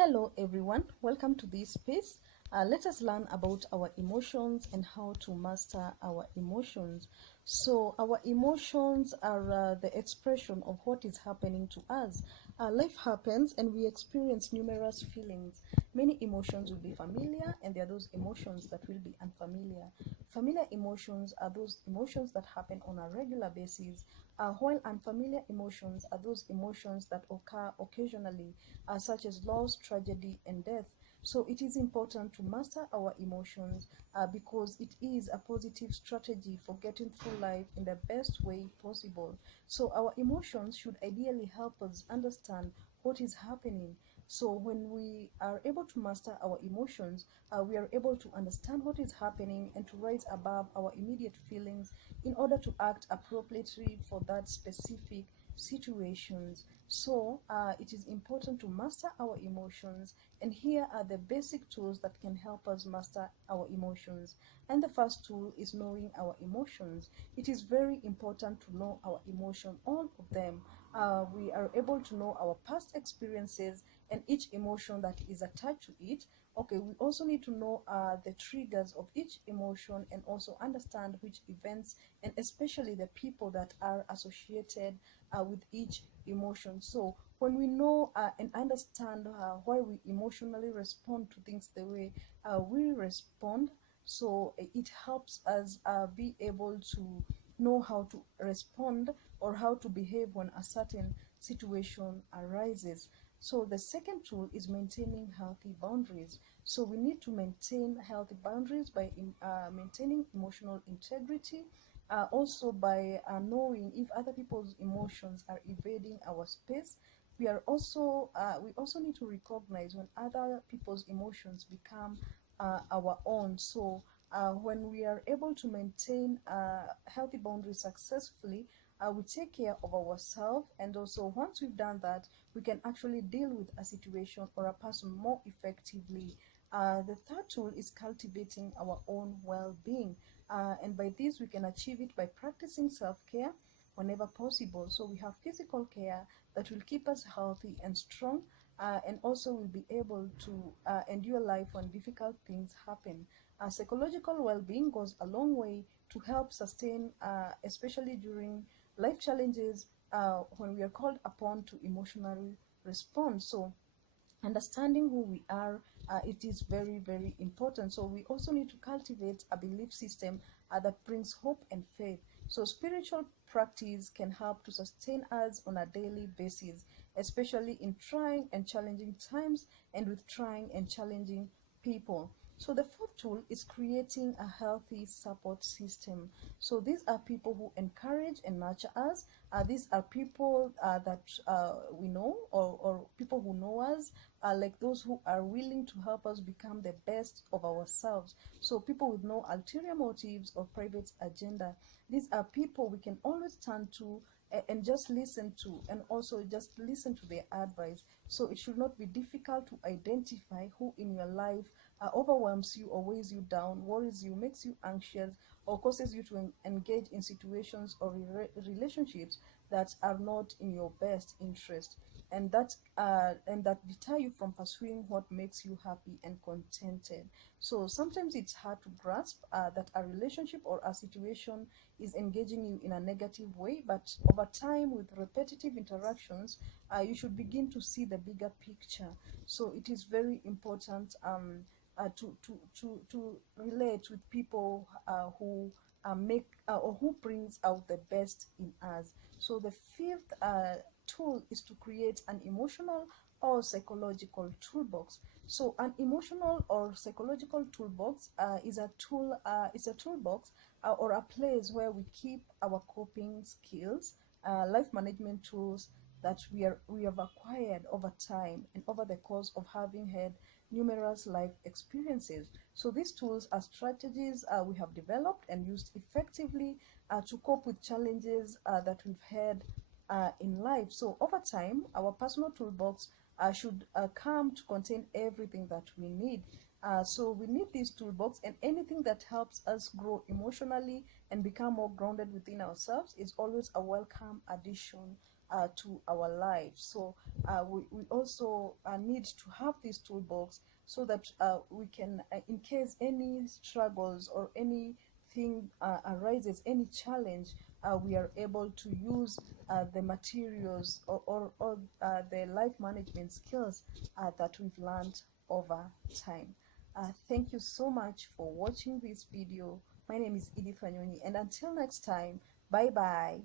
Hello everyone, welcome to this space. Let us learn about our emotions and how to master our emotions. So our emotions are the expression of what is happening to us. Life happens and we experience numerous feelings. Many emotions will be familiar and there are those emotions that will be unfamiliar. Familiar emotions are those emotions that happen on a regular basis, while unfamiliar emotions are those emotions that occur occasionally, such as loss, tragedy, and death. So it is important to master our emotions because it is a positive strategy for getting through life in the best way possible. So our emotions should ideally help us understand what is happening. So when we are able to master our emotions, we are able to understand what is happening and to rise above our immediate feelings in order to act appropriately for that specific situations. So it is important to master our emotions, and here are the basic tools that can help us master our emotions. And the first tool is knowing our emotions. It is very important to know our emotion, all of them. We are able to know our past experiences and each emotion that is attached to it. Okay, we also need to know the triggers of each emotion and also understand which events and especially the people that are associated with each emotion. So when we know and understand why we emotionally respond to things the way we respond, so it helps us be able to know how to respond or how to behave when a certain situation arises. So the second tool is maintaining healthy boundaries. So we need to maintain healthy boundaries by maintaining emotional integrity, also by knowing if other people's emotions are invading our space. We also need to recognize when other people's emotions become our own. So when we are able to maintain healthy boundaries successfully, we take care of ourselves, and also once we've done that, we can actually deal with a situation or a person more effectively. The third tool is cultivating our own well-being, and by this we can achieve it by practicing self-care whenever possible. So we have physical care that will keep us healthy and strong, and also will be able to endure life when difficult things happen. Psychological well-being goes a long way to help sustain, especially during life challenges, when we are called upon to emotionally respond. So understanding who we are, it is very, very important. So we also need to cultivate a belief system that brings hope and faith. So spiritual practice can help to sustain us on a daily basis, especially in trying and challenging times and with trying and challenging people. So the fourth tool is creating a healthy support system. So these are people who encourage and nurture us. These are people that we know, or people who know us, like those who are willing to help us become the best of ourselves. So people with no ulterior motives or private agenda. These are people we can always turn to and just listen to, and also just listen to their advice. So it should not be difficult to identify who in your life overwhelms you or weighs you down, worries you, makes you anxious, or causes you to engage in situations or relationships that are not in your best interest, and that deter you from pursuing what makes you happy and contented. So sometimes it's hard to grasp that a relationship or a situation is engaging you in a negative way, but over time, with repetitive interactions, you should begin to see the bigger picture. So it is very important to relate with people who make or who brings out the best in us. So the fifth tool is to create an emotional or psychological toolbox. So an emotional or psychological toolbox is a toolbox or a place where we keep our coping skills, life management tools that we have acquired over time and over the course of having had numerous life experiences. So these tools are strategies we have developed and used effectively to cope with challenges that we've had in life. So over time, our personal toolbox should come to contain everything that we need. So we need this toolbox, and anything that helps us grow emotionally and become more grounded within ourselves is always a welcome addition to our life. So we also need to have this toolbox so that we can, in case any struggles or anything arises, any challenge, we are able to use the materials or the life management skills that we've learned over time. Thank you so much for watching this video. My name is Edith Wanyonyi, and until next time, bye bye.